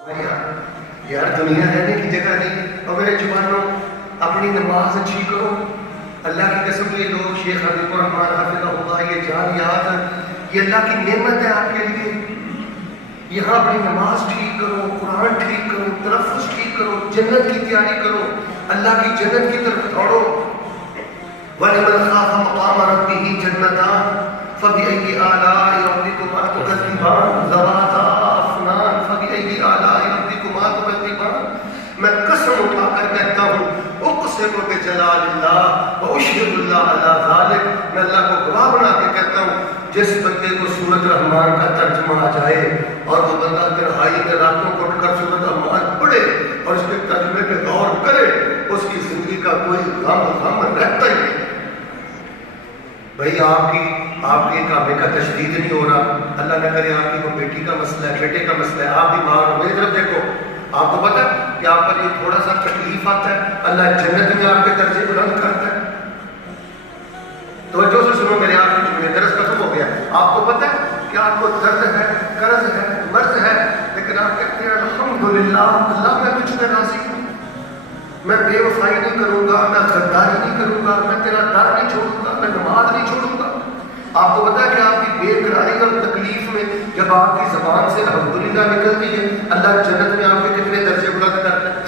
یار دنیا رہنے کی جگہ نہیں. اور میرے جوانوں اپنی نماز اچھی کرو. اللہ کی قسم یہ لوگ شیخ حبیب الرحمان حافظہ اللہ یہ جالیات یہ اللہ کی نعمت ہے آپ کے لیے. یہاں اپنی نماز ٹھیک کرو, قرآن ٹھیک کرو, تلفظ ٹھیک کرو, جنت کی تیاری کرو, اللہ کی جنت کی طرف دوڑو. وَلِمَنْ خَافَ مَقَامَ رَبِّهِ جَنَّتَانِ فَبِأَيِّ آلَاءِ رَبِّكُمَا تُكَذِّبَانِ ذَوَاتَا أَفْنَانٍ فَبِأَيِّ آلَاءِ رَبِّكُمَا تُكَذِّبَانِ. میں قسم اٹھا کر کہتا ہوں اقسم بجلال اللہ واشهد اللہ علی ذلک, میں اللہ کو گواہ بنا کے کہتا ہوں جس بندے کو سورۃ رحمان کا ترجمہ آ جائے اور وہ بندہ تنہائی میں راتوں کو اٹھ کر سورۃ رحمان پڑھے اور اس کے ترجمے پہ غور کرے, اس کی زندگی کا کوئی غم رہتا ہی نہیں. بھائی آپ کے کعبے کا تشدید نہیں ہو رہا, اللہ نہ کرے آپ کی کوئی بیٹی کا مسئلہ ہے, بیٹے کا مسئلہ ہے, آپ بیمار ہو, میری طرف دیکھو. آپ کو پتا ہے کہ آپ پر یہ تھوڑا سا تکلیف آتا ہے, اللہ جنت میں آپ کے درجے بلند کرتا ہے. توجہ سے سنو میرے آپ کی جملے, درس ختم ہو گیا. آپ کو پتا ہے کہ آپ کو درد ہے, قرض ہے, مرض ہے, لیکن آپ کہتے ہیں الحمدللہ اللہ میں تجھ پہ راضی ہوں, میں بے وفائی نہیں کروں گا, میں غداری نہیں کروں گا, میں تیرا در نہیں چھوڑوں گا, میں نماز نہیں چھوڑوں گا. آپ کو پتا ہے کہ آپ کی بے قراری اور تکلیف میں جب آپ کی زبان سے الحمدللہ نکلتی ہے اللہ جنت میں آپ کے کتنے درجے بلند کرتا ہے.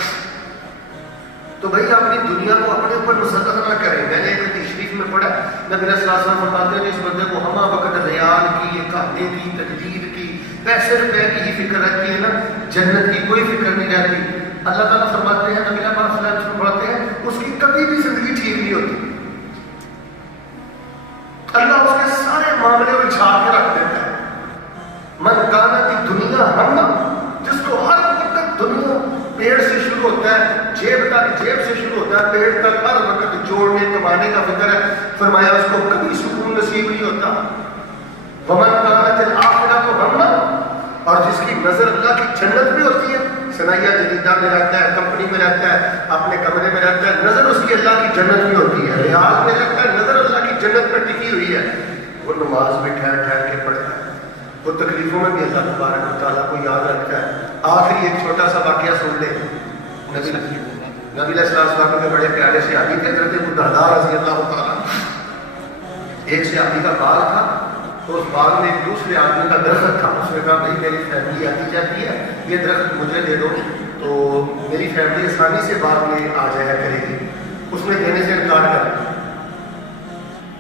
تو بھائی اپنی دنیا کو اپنے اوپر مسلط نہ کریں. میں نے ایک حدیث شریف میں پڑھا, نبی صلی اللہ علیہ وسلم فرماتے ہیں اس بندے کو ہمہ وقت ریال کی, کھانے کی, تجدید کی, پیسے روپے کی ہی فکر رہتی ہے نا, جنت کی کوئی فکر نہیں رہتی. اللہ تعالیٰ فرماتے ہیں, نبی صلی اللہ علیہ وسلم فرماتے ہیں اس کی کبھی بھی زندگی ٹھیک نہیں ہوتی. اللہ اس کے سارے معاملے الجھا کے رکھ دیتا ہے. من کانا کی دنیا ہم, جس کو ہر وقت دنیا پیڑ سے شروع ہوتا ہے, جیب سے شروع ہوتا ہے, پیڑ تک ہر وقت جوڑنے کمانے کا فکر ہے, فرمایا اس کو کبھی سکون نصیب نہیں ہوتا. ومن کانت الآخرۃ ہم, اور جس کی نظر اللہ کی جنت میں ہوتی ہے, سنائیہ جدیدہ میں رہتا ہے, کمپنی میں رہتا ہے, اپنے کمرے میں رہتا ہے, نظر اس کی اللہ کی جنت میں ہوتی ہے, ریاض میں رہتا ہے, نظر اللہ کی جنت میں ٹکی ہوئی ہے, وہ نماز میں ٹھہر ٹھہر کے پڑھتا ہے, وہ تکلیفوں میں بھی اللہ تبارک و تعالیٰ کو یاد رکھتا ہے. آخری ایک چھوٹا سا واقعہ سن لیں. نبی علیہ السلام کے بڑے پیارے صحابی تھے حضرت ابو الدرداء رضی اللہ تعالیٰ. ایک صحابی کا باغ تھا, تو اس باغ میں ایک دوسرے آدمی کا درخت تھا. اس نے کہا بھائی میری فیملی آتی جاتی ہے, یہ درخت مجھے دے دو تو میری فیملی آسانی سے باغ میں آ جایا کرے گی. اس نے دینے سے انکار کر دیا.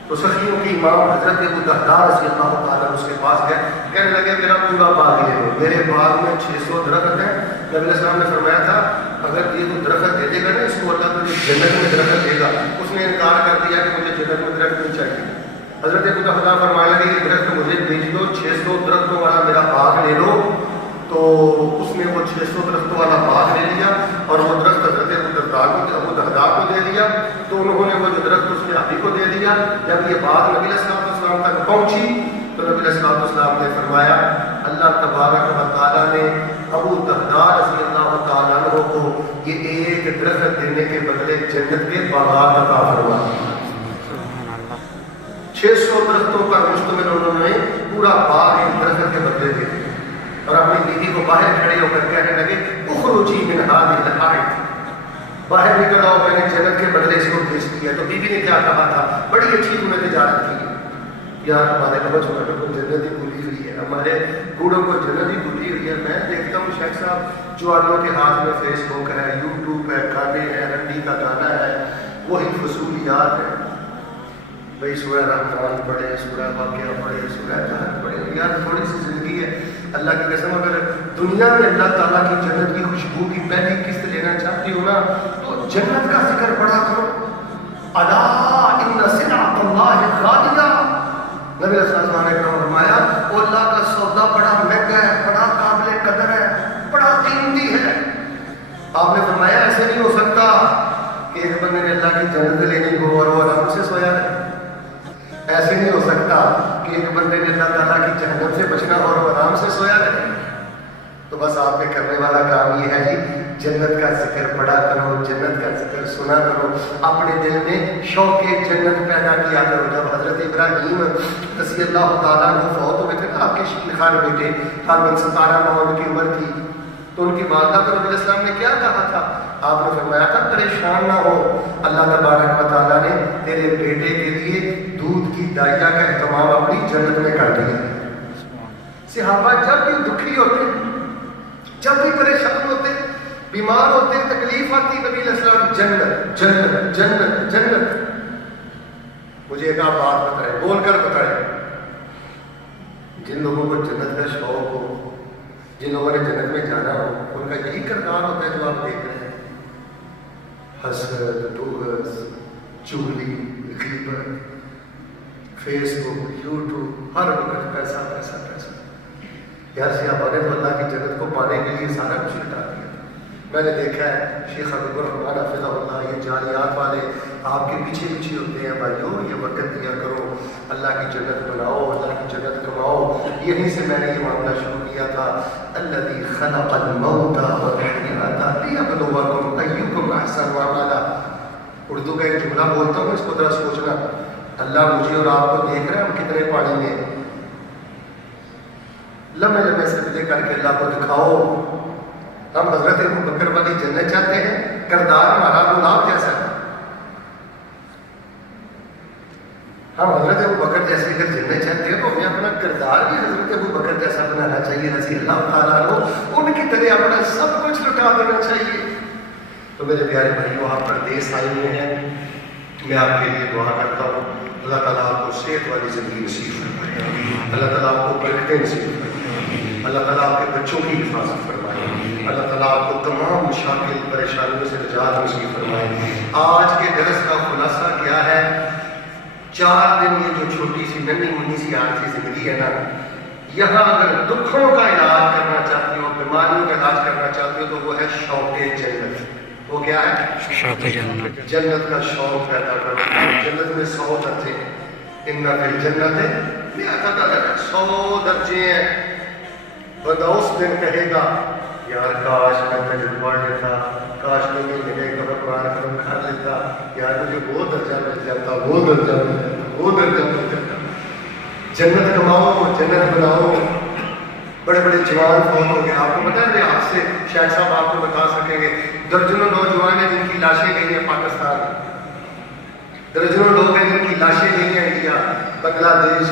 تو سخیوں کی امام حضرت ابو الدرداء رضی اللہ تعالیٰ اس کے پاس گئے, کہنے لگے میرا پورا باغ لے لو, میرے باغ میں 600 درخت ہیں. نبی علیہ السلام نے فرمایا تھا اگر یہ تو درخت دے دے گا نا اس کو اللہ تجھے جنت میں درخت دے گا. اس نے انکار کر دیا کہ مجھے جنت میں درخت نہیں چاہیے. حضرت ابو الدرداء فرمایا کہ یہ درخت مجھے بیچ دو, 600 درختوں والا میرا باغ لے لو. تو اس نے وہ 600 درختوں والا باغ لے لیا اور وہ درخت حضرت ابو الدرداء کو دے دیا. تو انہوں نے وہ جو درخت اس کے حبیب کو دے دیا. جب یہ بات نبی علیہ السلام تک پہنچی تو نبی علیہ السلام نے فرمایا اللہ تبارک و تعالیٰ نے ابو الدرداء رضی اللہ تعالیٰ عنہ کو یہ ایک درخت دینے کے بدلے جنت کے باغات عطا فرمائے. 600 درختوں پر مشتمل انہوں نے پورا باغ ایک درخت کے بدلے دے دیا. اور اپنی بیوی کو باہر کھڑے ہو کر کہنے لگے اخرجی من هذه الحائط, باہر نکل آؤ, میں نے جنت کے بدلے اس کو بیچ دیا. تو بیوی نے کیا کہا تھا, بڑی اچھی تم نے تجارت کی یار, ہمارے بچوں کو جنت ہی بھولی ہوئی ہے, ہمارے بوڑھوں کو جنت ہی بھولی ہوئی ہے. میں دیکھتا ہوں شیخ صاحب جوانوں کے ہاتھ میں فیس بک ہے, یوٹیوب ہے, گانے ہیں, رنڈی کا گانا ہے, وہی فضولیات ہے. بھائی سورہ رحمان پڑھے, سورہ واقعہ پڑھے, سورہ جہاد پڑھے, یار تھوڑی سی زندگی ہے. اللہ کی قسم اگر دنیا میں اللہ تعالیٰ کی جنت کی خوشبو کی پہلی قسط لینا چاہتی ہو نا تو جنت کا ذکر پڑھا کرو. الا ان سلعۃ اللہ غالیہ, نبی صلی اللہ علیہ وسلم نے فرمایا وہ اللہ کا سودا بڑا مہنگا ہے, بڑا قابل قدر ہے, بڑا قیمتی ہے. آپ نے فرمایا ایسے نہیں ہو سکتا کہ ایک بندے نے اللہ کی جنت لینی ہو اور وہ آرام سے سویا ہے. ایسے نہیں ہو سکتا کہ ایک بندے نے اللہ تعالیٰ کی جہنم سے بچنا اور وہ آرام سے سویا رہے. تو بس آپ کے کرنے والا کام یہ ہے جی, جنت کا ذکر پڑھا کرو, جنت کا ذکر سنا کرو, اپنے دل میں شوق جنت پیدا کیا کرو. جب حضرت ابراہیم رضی اللہ تعالیٰ عنہ فوت ہوئے تھے نا, آپ کے شیخ خان بیٹے تقریباً 17 ماہ ان کی عمر تھی, تو ان کی والدہ کو نبی علیہ السلام نے کیا کہا تھا؟ آپ نے فرمایا تھا پریشان نہ ہو، اللہ تبارک و تعالیٰ نے تیرے بیٹے کے لیے دودھ کی دائیا کا اہتمام اپنی جنت میں کر دیا ہے۔ صحابہ جب بھی دکھی ہوتے، جب بھی پریشان ہوتے، بیمار ہوتے، تکلیف آتی، نبی علیہ السلام جنت جنت جنت جنت۔ مجھے ایک آپ بات بتائیں، بول کر بتائیں، جن لوگوں کو جنت کا شوق ہو، جن لوگوں نے جنت میں جانا ہو، ان کا یہی کردار ہوتا ہے جو آپ دیکھ رہے ہیں، حسد، بغض، چغلی، غیبت، فیس بک، یوٹیوب، ہر وقت پیسہ پیسہ پیسہ۔ یار صحابہ نے تو اللہ کی جنت کو پانے کے لیے سارا کچھ لٹا دیا۔ میں نے دیکھا ہے شیخ حبیب الرحمن حفظہ اللہ، یہ جالیات والے آپ کے پیچھے پیچھے ہوتے ہیں، بھائیو یہ وقت دیا کرو، اللہ کی جنت بناؤ، اللہ کی جنت کماؤ۔ یہیں سے میں نے یہ معاملہ شروع کیا تھا، الذی خلق الموت والحیاۃ لیبلوکم ایکم احسن عملا۔ اردو کا ایک جملہ بولتا ہوں، اس کو ذرا سوچنا، اللہ مجھے اور آپ کو دیکھ رہے ہیں ہم کتنے پانی میں، لمحے لمحے سجدے کر کے اللہ کو دکھاؤ۔ ہم حضرت ابوبکر والی جنت چاہتے ہیں، کردار ہمارا گلاب جیسا ہے۔ ہم حضرت ابوبکر جیسے اگر جنت چاہتے ہیں تو ہمیں اپنا کردار بھی حضرت ابوبکر جیسا بنانا چاہیے، رضی اللہ تعالیٰ عنہ، ان کی طرح اپنا سب کچھ لٹا دینا چاہیے۔ تو میرے پیارے بھائیو، آپ پردیس آئے ہوئے ہیں، میں آپ کے لیے دعا کرتا ہوں، اللہ تعالیٰ آپ کو صحت والی زندگی نصیب فرمائے، اللہ تعالیٰ آپ کو برکتیں نصیب فرمائے، اللہ تعالیٰ آپ کے بچوں کی حفاظت فرمائے، اللہ تعالیٰ آپ کو تمام مشاکل پریشانیوں سے نجات نصیب فرمائے۔ آج کے درس کا خلاصہ کیا ہے؟ 4 دن یہ جو چھوٹی سی ننھی منی سی عارضی زندگی ہے نا، یہاں اگر دکھوں کا علاج کرنا چاہتے ہو، بیماریوں کا علاج کرنا چاہتے ہو، تو وہ ہے شوق جنت۔ وہ کیا ہے؟ شوق جنت۔ جنت کا شوق پیدا کرنا۔ جنت میں 100 درجے ہیں، ان فی الجنت 100 درجے ہیں۔ بندہ اس دن کہے گا یار کاش میں تجربہ پڑھ لیتا، کاش میں ملے کبھی قرآن کرم کھا لیتا، یار مجھے وہ درجہ مل جاتا، وہ درجہ مل جاتا، وہ درجہ مل جاتا۔ جنت کماؤ، جنت بناؤ۔ بڑے بڑے جوان فوت ہو گئے، آپ کو پتا ہے آپ سے شاید صاحب آپ کو بتا سکیں گے، درجنوں نوجوان ہیں جن کی لاشیں گئی ہیں پاکستان، درجنوں لوگ ہیں جن کی لاشیں گئی ہیں انڈیا، بنگلہ دیش،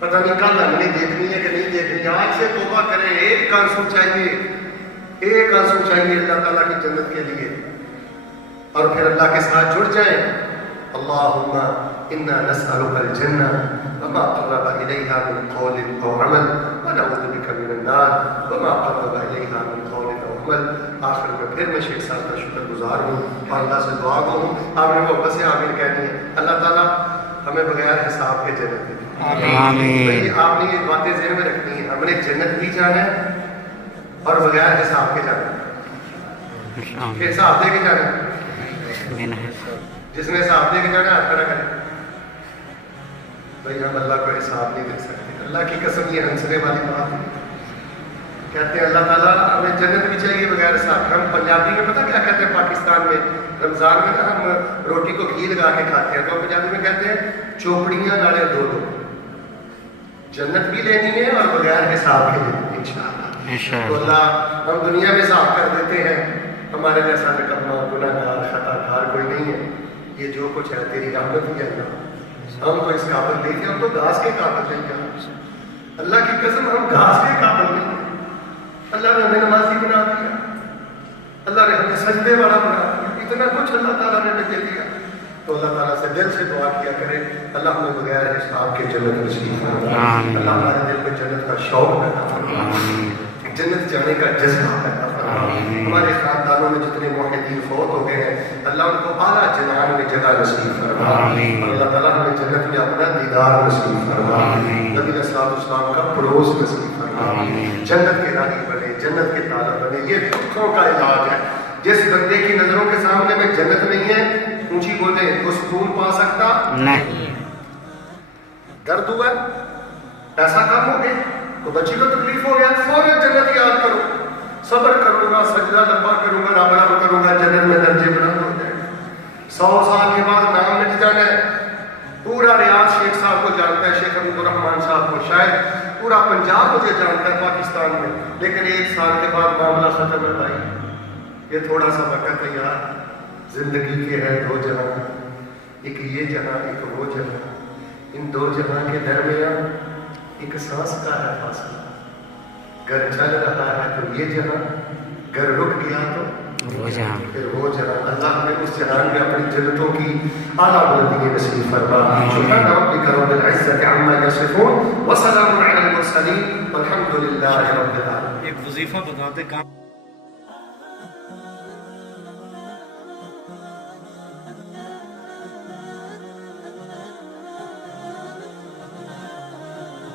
پتہ نہیں کل ہم نے دیکھنی ہے کہ نہیں دیکھنی ہے۔ آج سے توبہ کریں، ایک آنسو چاہیے، ایک آنسو چاہیے اللہ تعالیٰ کی جنت کے لیے، اور پھر اللہ کے ساتھ جڑ جائیں۔ اللہم انا نسألک الجنہ وما قرب الیہا من قول او عمل ونعوذ بک من النار وما قرب الیہا من قول او عمل۔ آخر میں پھر میں شیخ صاحب کا شکر گزار ہوں اور اللہ سے دعا گو ہوں، آپ نے محبت سے آمین کہنی ہے، اللہ تعالیٰ ہمیں بغیر حساب کے جنت دے۔ آمین۔ آپ نے یہ باتیں ذہن میں رکھنی ہے، ہم نے جنت بھی جانا ہے اور بغیر حساب کے جانا ہے۔ کہ حساب دے کے جانا ہے، جس نے حساب دے کے جانا ہے آپ کھڑا کریں۔ بھائی ہم اللہ کو حساب نہیں دے سکتے، اللہ کی قسم یہ ہنسنے والی بات ہے۔ کہتے ہیں اللہ تعالیٰ ہمیں جنت بھی چاہیے بغیر حساب۔ ہم پنجابی میں پتہ کیا کہتے ہیں؟ پاکستان میں رمضان میں نا ہم روٹی کو گھی لگا کے کھاتے ہیں، تو پنجابی میں کہتے ہیں چوپڑیاں نالے دو دو۔ جنت بھی لینی ہے اور بغیر حساب کے لینی ہے انشاءاللہ۔ تو اللہ ہم دنیا میں حساب کر دیتے ہیں، ہمارے جیسا نکما گناہ گار خطا کار کوئی نہیں ہے، یہ جو کچھ ہے تیری رحمت ہی ہے اللہ۔ ہم تو اس قابل نہیں تھے، ہم تو گھاس کے قابل نہیں تھے، اللہ کی قسم ہم گھاس کے قابل نہیں تھے۔ اللہ نے ہمیں نمازی بنا دیا، اللہ نے ہمیں سجدے والا بنا دیا، اتنا کچھ اللہ تعالیٰ نے ہمیں دے دیا۔ تو اللہ تعالیٰ سے دل سے دعا کیا کرے اللہ ہمیں بغیر حساب کے جنت نصیب فرمائے، اللہ ہمارے دل میں جنت کا شوق پیدا فرمائے، جنت جانے کا جذبہ پیدا فرمائے۔ ہمارے خاندانوں میں جتنے موحدین فوت ہو گئے ہیں اللہ ان کو اعلیٰ جنان میں جگہ نصیب فرمائے، اور اللہ تعالیٰ ہمیں جنت میں اپنا دیدار نصیب فرمائے، نبی علیہ السلام کا پڑوس نصیب فرمائے، جنت کے راہی بنے، جنت کے طالب بنے۔ یہ دکھوں کا علاج ہے۔ جس بندے کی نظروں کے سامنے میں جنت نہیں ہے، اونچی بولے وہ سکون پا سکتا نہیں۔ درد ہوا، پیسہ کم ہو گیا، تو بچی کو تکلیف ہو گیا، فوراً جنت یاد کرو، صبر کروں گا، سجدہ لمبا کروں گا، رب رب کروں گا، جنت میں درجے بلند ہو جائے گا۔ 100 سال کے بعد نام مٹ جانا ہے۔ پورا ریاض شیخ صاحب کو جانتا ہے، شیخ عبد الرحمان صاحب کو، شاید پورا پورا پنجاب مجھے جانتا ہے پاکستان میں، لیکن 1 سال کے بعد معاملہ ختم ہے بھائی. یہ تھوڑا سا وقت ہے یار، زندگی کے ہے 2 جہاں، ایک یہ جہاں ایک وہ جہاں، ان 2 جہاں کے درمیان ایک سانس کا ہے فاصلہ. گر چل رہا ہے تو یہ جہاں، گر رک گیا تو وہ جہاں. پھر وہ جہاں. اللہ ہمیں اس جہان میں اپنی جنتوں کی اعلیٰ بلندی نصیب فرما. سبحان ربک رب العزة عما یصفون وسلام علی المرسلین والحمد للہ رب العالمین. ایک وظیفہ بتاتے کام